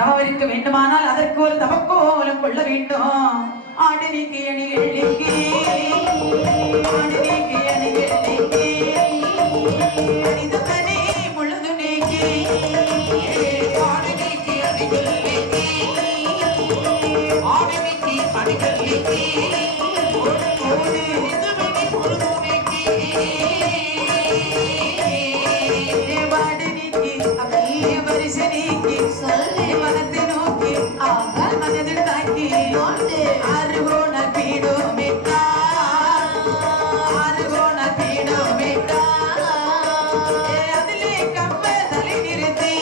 தவம் இருக்க வேண்டுமானால் அதற்கு ஒரு தவக்கோலம் கொள்ள வேண்டும். ஆடு நீக்கி அணிகள் நீக்கி ஆடு நீக்கி அணிகள் நீக்கி அணிதனே முழுது நீக்கி ஆடு நீக்கி அணிகள் நீக்கி ஆடு நீக்கி அணிகள் நீக்கி ஓடு இதுவனி முழுது நீக்கி வாடு நீக்கி அப்படியே வரிசை நீக்கி சொல்லு மனத்தை நோக்கி மனதில் தாக்கி ஆறு கோண பீடோமிட்டா ஆறு கோண பீடோமிட்டா அதிலே கம்ப தலை நிறுத்தி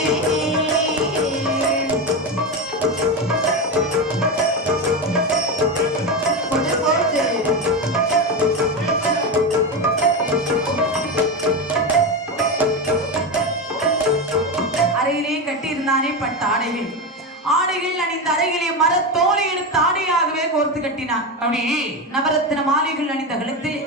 கொண்டு போட்டு அறையிலே கட்டியிருந்தானே பட்ட ஆடைகள் ஆடைகள் அணிந்த அறையிலே மரத்தோலை எடுத்து ஆடையாகவே கோர்த்து கட்டினான். அப்படி நவரத்தின மாலைகள் அணிந்த கழுத்தில்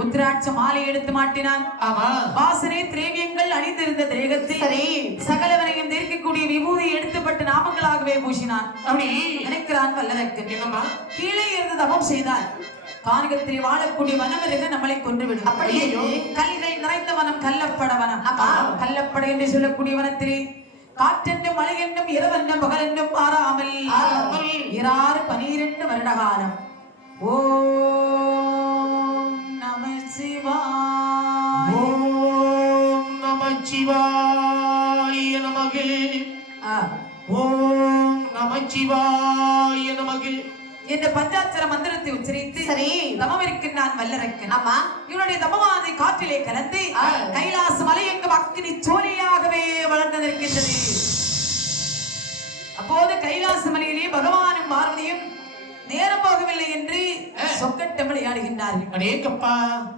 உத்திராட்ச மாலை எடுத்து மாட்டினான். ஆமா வாசனை திரவியங்கள் அணிந்திருந்த தேகத்தில் சரி சகலவனையும் தீர்க்கக்கூடிய விபூதி எடுத்துப்பட்ட நாமங்களாகவே பூசினான். அப்படி நினைக்கிறான் வல்லரக்கன். என்னம்மா கீழே இருந்து தவம் செய்தார். கானகத்தில் வாழக்கூடிய வனமிருக நம்மளை கொன்றுவிடும். அப்படியே கல்கள் நிறைந்த வனம் கல்லப்பட வனம். ஆமா. கல்லப்பட என்று சொல்லக்கூடிய வனத்திலே காற்றென்றும் மழை என்றும் இரவென்றும் பகல் என்றும் மாறாமல் 12 வருட காலம் ஓம் நம சிவாய ஓம் நமச்சிவாய நமகே ஓம் நமச்சிவாய நமகே என்ற பஞ்சாட்சர மந்திரத்தை உச்சரித்து சரி தமம் இருக்கின்றான் வல்லரக்கன். ஆமா இவனுடைய தமமானதை காற்றிலே கலந்து கைலாச மலை எங்கும் அக்கினி சோலையாகவே வளர்ந்து நிற்கின்றது. அப்போது கைலாச மலையிலே பகவானும் பார்வதியும் நேரம் போகவில்லை என்று சொக்கட்டம் விளையாடுகின்றார்கள். அடேங்கப்பா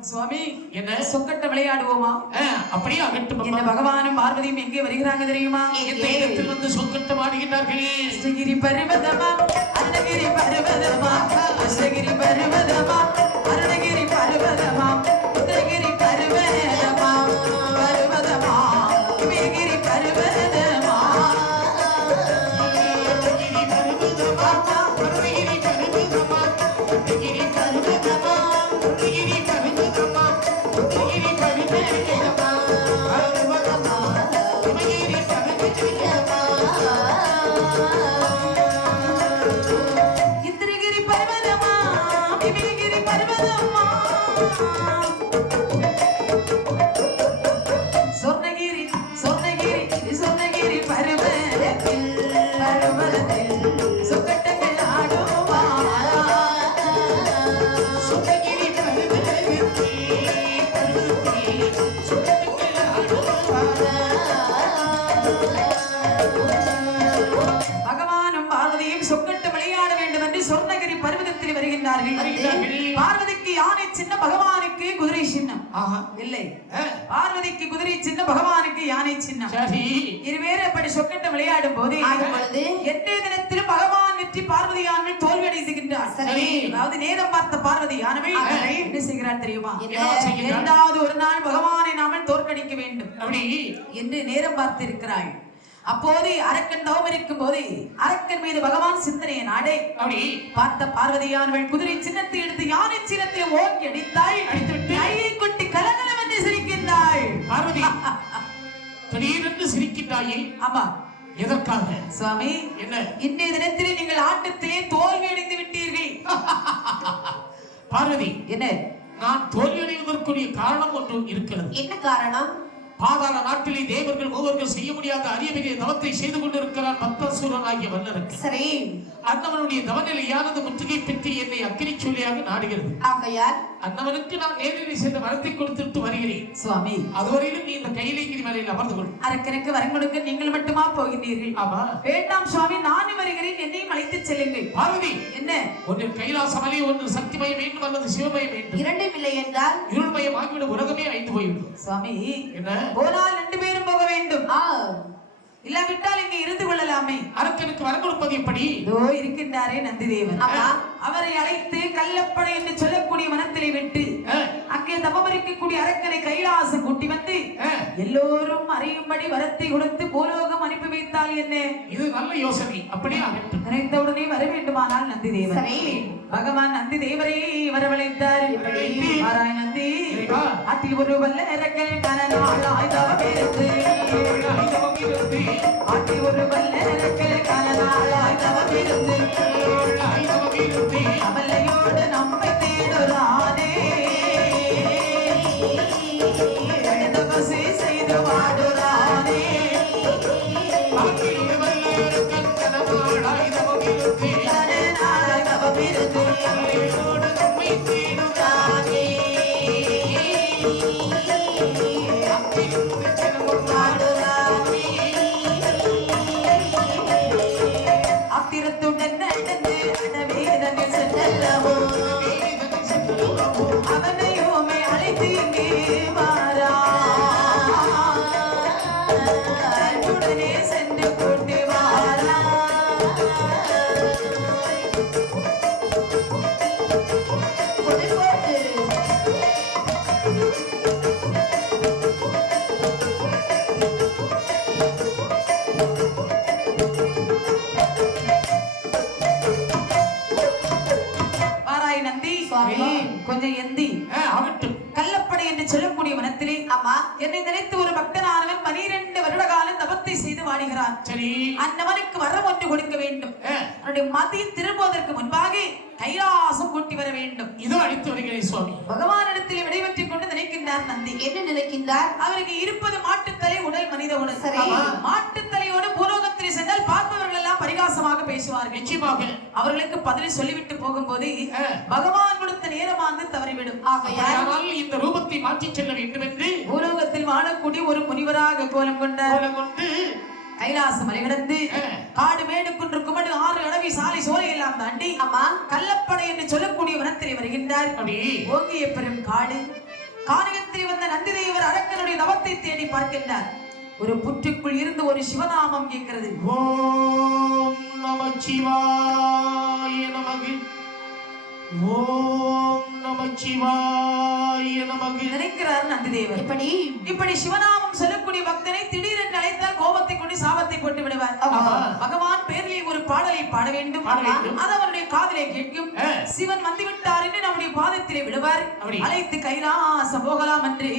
சுவாமி என்ன சொக்கட்டம் விளையாடுவோமா? அப்படியே அகட்டும் என்ன பகவானும் பார்வதியும் எங்கே வருகிறாங்க தெரியுமா? எந்த இடத்தில் வந்து சொக்கட்டம் ஆடுகிறார்கள்? அஷ்டகிரி பர்வதமா அருணகிரி பர்வதமா அஷ்டகிரி பர்வதமா அருணகிரி பர்வதமா உத்தரகிரி பர்வதமா பர்வதமா இமயகிரி பர்வதமா கிரி பர்வதமா பர்வகிரி பர்வதமா கிரி பர்வதமா கிரி பர்வதமா கிரி பர்வதமா பர்வதமா கிரி பர்வதமா இந்திரகிரி பர்வதமா இமயகிரி பர்வதமா சொர்ணகிரி சொர்ணகிரி சொர்ணகிரி பர்வதத்தில் சொக்கட்டங்கள் ஆடுமா சொர்ணகிரி பர்வதத்தில் சொக்கட்டங்கள் பகவானும் பார்வதியும் சொக்கட்டம் விளையாட வேண்டும் என்று சொர்ணகிரி பர்வதத்தில் வருகின்றார்கள். பார்வதிக்கு யானை சின்ன பகவானுக்கு குதிரை சின்னம். ஆஹா இல்லை பார்வதிக்கு குதிரை சின்ன பகவானுக்கு யானை சின்னம். சரி இருவேறு அப்படி சொக்கட்டம் விளையாடும் போது ஆடும் பொழுது எத்தனை தினத்தில் பகவான் வெற்றி பார்வதியானவள் தோல்வி அடைந்துகின்றார். சரி. அதாவது நேரம் பார்த்த பார்வதியானவள் என்ன செய்கிறார் தெரியுமா? என்ன செய்கிறார்? இரண்டாவது ஒரு நாள் பகவானை நாமல் தோற்கடிக்க வேண்டும் அப்படி என்று நேரம் பார்த்து இருக்கிறாள். அப்போது அரக்கன் தவம் இருக்கும் போது அரக்கன் மீது பகவான் சிந்தனையை நாடே அப்படி பார்த்த பார்வதியானவள் குதிரை சின்னத்தை எடுத்து யானை சின்னத்தை ஓங்கி அடித்தாள். கையை கொட்டி கலகலம் என்று சிரிக்கின்றாள். பார்வதி திடீரென்று சிரிக்கின்றாயே ஆமா எதற்காக? சுவாமி என்ன இன்றைய தினத்திலே நீங்கள் ஆட்டத்திலே தோல்வி அடைந்து விட்டீர்கள். பார்வதி என்ன நான் தோல்வியடைவதற்குரிய காரணம் ஒன்று இருக்கிறது. என்ன காரணம்? பாதாள நாட்டிலே தேவர்கள் மூவர்கள் செய்ய முடியாத அரிய பெரிய தவத்தை செய்து கொண்டிருக்கிறான் பத்மசூரன் ஆகிய வல்லரக்கன். சரி அன்னவனுடைய தவநிலையானது முற்றுகை பெற்று என்னை அக்கினி சொல்லியாக நாடுகிறது. ஆகையால் அன்னவனுக்கு நான் நேரில் சென்று வரத்தை கொடுத்துட்டு வருகிறேன். சுவாமி அதுவரையிலும் நீ இந்த கையிலேங்கிரி மலையில் அமர்ந்து கொள். அரக்கனுக்கு வரம் கொடுக்க நீங்கள் மட்டுமா போகின்றீர்கள்? ஆமா வேண்டாம் சுவாமி, நானும் வருகிறேன், என்னையும் அழைத்து செல்லுங்கள். பார்வதி என்ன ஒன்று கைலாச மலை, ஒன்று சக்திமயம் வேண்டும் அல்லது சிவமயம் வேண்டும். இரண்டும் இல்லை என்றால் இருள்மயம் ஆகிவிட உலகமே அழிந்து போய்விடும். சுவாமி என்ன போனால் 2 பேரும் போக வேண்டும். இல்லாவிட்டால் இங்கே இருந்து கொள்ளலாமே. அரக்கனுக்கு வரம் கொடுப்பது எப்படி? இதோ இருக்கின்றாரே நந்திதேவன். அவரை அழைத்து கல்லப்படை என்று சொல்லக்கூடிய வனத்திலே விட்டு அங்கே தவம் இருக்கக்கூடிய அரக்கனை கைலாசம் கூட்டி வந்து எல்லோரும் அறியும்படி வரத்தை கொடுத்து பூலோகம் அனுப்பி வைத்தால் என்ன? இது நல்ல யோசனை. அப்படியே ஆகட்டும். நினைத்தவுடனே வர வேண்டுமானால் நந்தி தேவர் சரி. பகவான் நந்தி தேவரை வரவழைத்தார். ஆராய் நந்தி ஆற்றில் ஒரு வல்ல இறக்கல் கனநாளாய் தவமிருந்து ஆற்றில் ஒரு வல்ல இறக்கல் கனநாளாய் தவமிருந்து அவளையோடு நம்மை தேடுறானே தபசை செய்து வாடுறானே கனநாளாய் தவமிருந்து நம்மை தேடுறானே அத்திரத்துடன் நடந்து அடவேதனை சென்றல்லவோ அவனையுமே அழைத்து இங்கே வாரா உடனே சென்று கொண்டு வாரா கொடு போட்டு வாராய் நந்தி சுவாமி. கொஞ்சம் எந்தி ஆகட்டும். கள்ளப்படை என்று சொல்லக்கூடிய வனத்திலே ஆமா என்னை நினைத்து ஒரு பக்தனானவன் 12 வருட காலம் தபத்தை செய்து வாடுகிறான். சரி. அந்தவனுக்கு வரம் ஒன்று கொடுக்க வேண்டும். அவனுடைய மதியம் திரும்புவதற்கு முன்பாக கைலாசம் கூட்டி வர வேண்டும். இதோ அழைத்து வருகிறேன் சுவாமி. பகவானிடத்தில் விடைபெற்றுக் கொண்டு நினைக்கின்றார் நந்தி. என்ன நினைக்கின்றார்? அவருக்கு இருப்பது மாட்டுத்தலை, உடல் மனித உடல். சரி. மாட்டுத்தலையோடு பூலோகத்தில் சென்றால் பார்ப்பவர்கள் எல்லாம் பரிகாசமாக பேசுவார்கள். நிச்சயமாக அவர்களுக்கு பதில் சொல்லிவிட்டு போகும்போது பகவான் கொடுத்த நேரமானது தவறிவிடும். ஆனால் இந்த ரூபத்தை மாற்றி செல்ல வேண்டும் என்று பூலோகத்தில் வாழக்கூடிய ஒரு முனிவராக கோலம் கொண்டார். கொண்டு கைலாச மலை கடந்து காடு மேடு குன்று குமடு ஆறு அடவி சாலை சோலை எல்லாம் தாண்டி ஆமா கள்ளப்படை என்று சொல்லக்கூடிய வனத்திலே வருகின்றார். ஓங்கிய பெரும் காடு காரியத்தில் வந்த நந்தி தேவர் அரக்கனுடைய தவத்தை தேடி பார்க்கின்றார். ஒரு புற்றுக்குள் இருந்து ஒரு சிவநாமம் கேட்கிறது. ஓம் நமச்சிவாய நமக. ஓம் நமச்சிவாய நமக. நினைக்கிறார் நந்தி தேவர். இப்படி சிவநாமம் சொல்லக்கூடிய பக்தனை திடீரென்று அழைத்தால் கோபத்தை கொண்டு சாபத்தை போட்டு விடுவார். பகவான் பேரிலே ஒரு பாடலை பாட வேண்டும். அது அவருடைய காதிலே கேட்கும். சிவன் வந்துவிட்டார் என்று நம்முடைய பாதத்திலே விடுவார். அழைத்து கைலாசம் போகலாம் என்று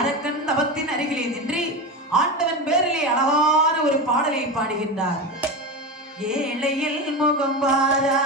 அரக்கன் தவத்தின் அருகிலே நின்று ஆண்டவன் பேரிலே அழகான ஒரு பாடலை பாடுகின்றார். ஏழையில் முகம் பாரா